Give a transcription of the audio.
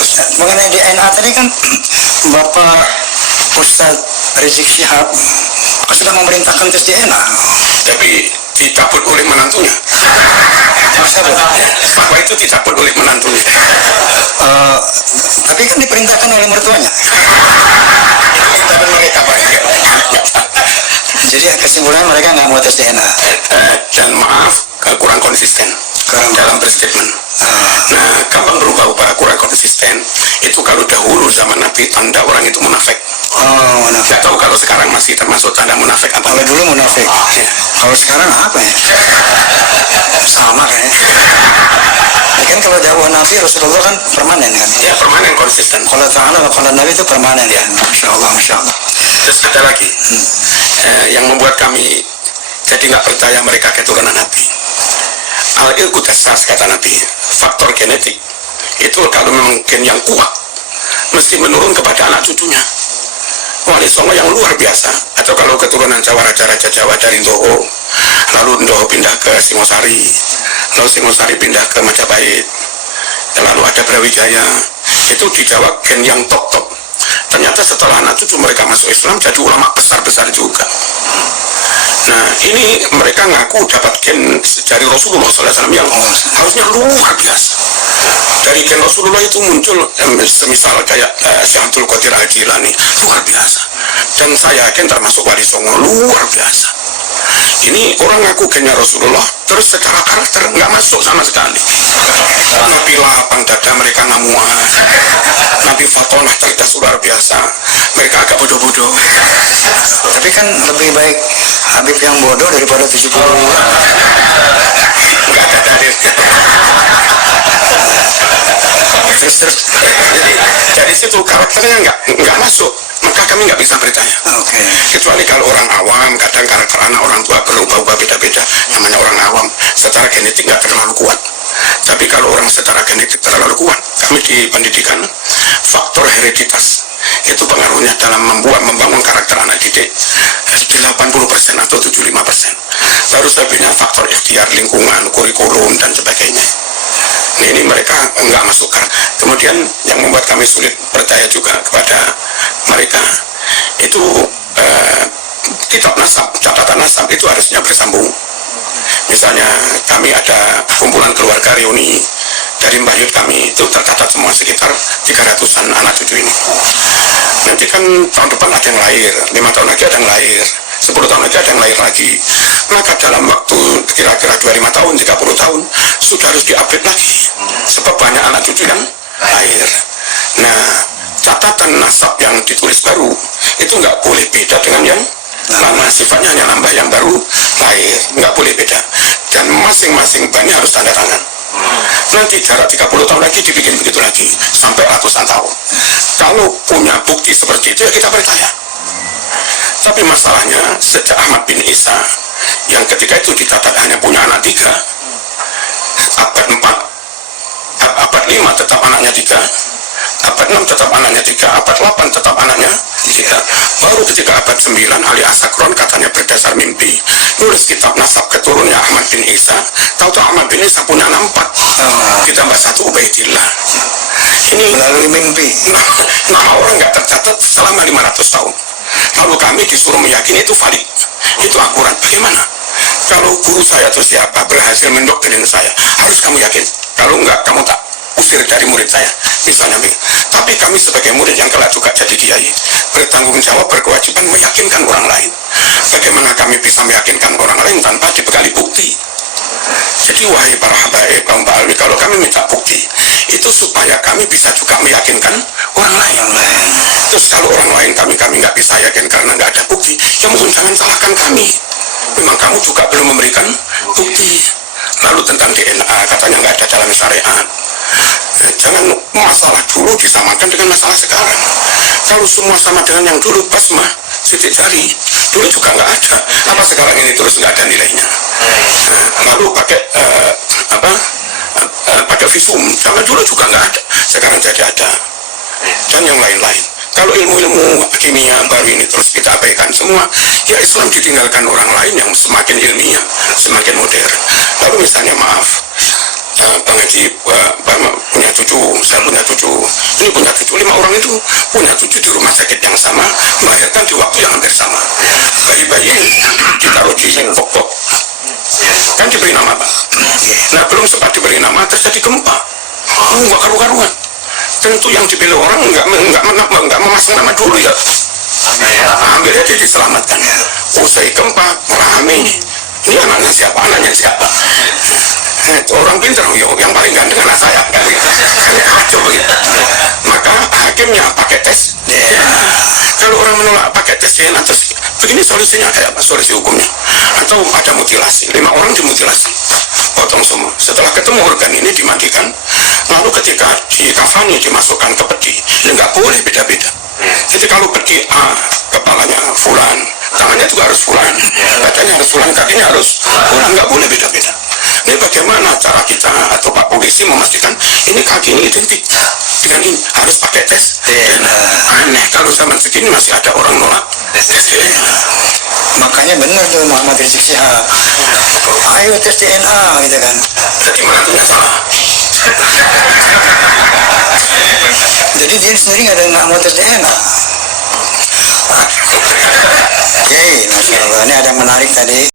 seterusnya. Mengenai DNA tadi kan Bapak Ustadz Rizik Syihab sudah memerintahkan tes DNA. Tapi dicabut oleh menantunya. Fatwa itu dicabut oleh menantunya. Tapi kan diperintahkan oleh mertuanya. Tapi mereka banyak. Jadi kesimpulannya mereka nggak mau tes DNA. Dan maaf, kurang konsisten dalam berstatement. Nah, gampang berubah-ubah, kurang konsisten. Itu kalau dahulu zaman Nabi tanda orang itu munafik. Munafik. Gak tahu kalau sekarang masih termasuk tanda munafik apa? Kalau dulu munafik. Ya. Kalau sekarang apa ya? Sama kayaknya. Ya kan kalau dakwah Nabi Rasulullah kan permanen kan? Ya, permanen konsisten. Kalau Ta'ala kalau Nabi itu permanen ya. Masya Allah, Masya Allah. Terus ada lagi yang membuat kami jadi nggak percaya mereka keturunan Nabi. Al-ilku dasas kata Nabi, faktor genetik itu kalau memang gen yang kuat mesti menurun kepada anak cucunya. Wali Songo yang luar biasa. Atau kalau keturunan Jawa, raja-raja Jawa dari Ndoho, lalu Ndoho pindah ke Singosari, lalu Singosari pindah ke Majapahit, lalu ada Brawijaya, itu di Jawa gen yang top-top. Ternyata setelah anak cucu mereka masuk Islam jadi ulama besar-besar juga. Nah, ini mereka ngaku dapat gen dari Rasulullah SAW yang harusnya luar biasa. Dari gen Rasulullah itu muncul semisal kayak Syekh Abdul Qadir Al-Jilani, luar biasa. Dan saya yakin termasuk Wali Songo, luar biasa. Ini orang ngaku gennya Rasulullah, terus secara karakter nggak masuk sama sekali. Nabi lapang dada, mereka nggak muat. Nabi fatonah cerdas luar biasa, mereka agak bodoh-bodoh. Tapi kan lebih baik Habib yang bodoh daripada 70 orang. Nggak ada dalil. Terus. Jadi dari situ karakternya nggak masuk, maka kami nggak bisa percaya. Oke. Kecuali kalau orang awam, kadang karakter anak orang tua berubah-ubah beda-beda. Namanya orang awam, secara genetik nggak terlalu kuat. Tapi kalau orang secara genetik terlalu kuat, kami di pendidikan, faktor hereditas itu pengaruhnya dalam membangun karakter anak didik 80% atau 75%. Baru selanjutnya faktor ikhtiar, lingkungan, kurikulum dan sebagainya. Nah, ini mereka nggak masuk. Kemudian yang membuat kami sulit percaya juga kepada mereka itu kitab nasab, catatan nasab itu harusnya bersambung. Misalnya kami ada kumpulan keluarga reuni dari Mbah Yud, kami itu tercatat semua sekitar 300-an anak cucu ini. Nanti kan tahun depan ada yang lahir, 5 tahun lagi ada yang lahir, 10 tahun lagi ada yang lahir lagi. Maka dalam waktu kira-kira 25 tahun, 30 tahun sudah harus diupdate lagi, sebab banyak anak cucu yang lahir. Nah, catatan nasab yang ditulis baru itu nggak boleh beda dengan yang lama, sifatnya hanya nambah yang baru lahir, nggak boleh beda. Dan masing-masing bannya harus tanda tangan. Nanti jarak 30 tahun lagi dibikin begitu lagi sampai ratusan tahun. Kalau punya bukti seperti itu ya kita percaya. Tapi masalahnya sejak Ahmad bin Isa yang ketika itu dicatat hanya punya anak 3, abad 4, abad 5 tetap anaknya 3, abad 6 tetap anaknya 3, abad 8 tetap anaknya 3. Baru ketika abad 9 Ali Asakron katanya berdasar mimpi nulis kitab nasab keturunannya Ahmad bin Isa. Tahu-tahu Ahmad bin Isa punya anak 4, ditambah 1 Ubaidillah. Ini Melalui mimpi. nama orang nggak tercatat selama 500 tahun. Lalu kami disuruh meyakini itu valid, itu akurat. Bagaimana? Kalau guru saya atau siapa berhasil mendoktrin saya, harus kamu yakin. Kalau enggak, kamu tak usir dari murid saya. Misalnya, tapi kami sebagai murid yang kelak juga jadi kiai, bertanggung jawab, berkewajiban meyakinkan orang lain. Bagaimana kami bisa meyakinkan orang lain tanpa dibekali bukti? Jadi wahai para habaib, kaum ba'alwi, kalau kami minta bukti, itu supaya kami bisa juga meyakinkan orang lain. Terus kalau orang lain kami nggak bisa yakin karena nggak ada bukti, ya mungkin jangan salahkan kami. Memang kamu juga belum memberikan bukti. Lalu tentang DNA, katanya nggak ada dalam syariat. Jangan masalah dulu disamakan dengan masalah sekarang. Kalau semua sama dengan yang dulu, basmah, sidik jari, dulu juga nggak ada. Apa sekarang ini terus nggak ada nilainya? Lalu pakai pakai visum, karena dulu juga nggak ada, sekarang jadi ada. Dan yang lain-lain. Kalau ilmu-ilmu kimia baru ini terus kita abaikan semua, ya Islam ditinggalkan orang lain yang semakin ilmiah, semakin modern. Lalu misalnya maaf, Bang Haji punya cucu, saya punya cucu, ini punya 7, 5 orang itu punya 7 di rumah sakit yang sama, melahirkan di waktu yang hampir sama. Bayi-bayi ditaruh di pokok, kan diberi nama Pak. Nah belum sempat diberi nama terjadi gempa, nggak karu-karuan. Tentu yang dipilih orang nggak memasang nama dulu ya. Ambil aja diselamatkan. Usai gempa rame. Ini anaknya siapa? Orang pintar, yang paling ganteng anak saya. Kacau begitu. Maka hakimnya pakai tes. Kalau orang menolak pakai tes DNA, terus begini solusinya kayak apa? Solusi hukumnya? Atau ada mutilasi? 5 orang dimutilasi, potong semua. Setelah ketemu organ ini dimandikan, lalu ketika dikafani dimasukkan ke peti. Ya nggak boleh beda-beda. Jadi kalau peti A, kepalanya fulan, tangannya juga harus fulan, badannya harus fulan, kakinya harus fulan, nggak boleh beda-beda. Ini bagaimana cara kita atau Pak Polisi memastikan ini kaki ini identik dengan ini, harus pakai tes DNA. Aneh kalau zaman segini masih ada orang nolak tes DNA. Makanya benar tuh Muhammad Rizik Syihab, ayo tes DNA gitu kan. Jadi mengakunya salah. Jadi dia sendiri nggak mau tes DNA. Oke, Masya Allah, ini ada yang menarik tadi.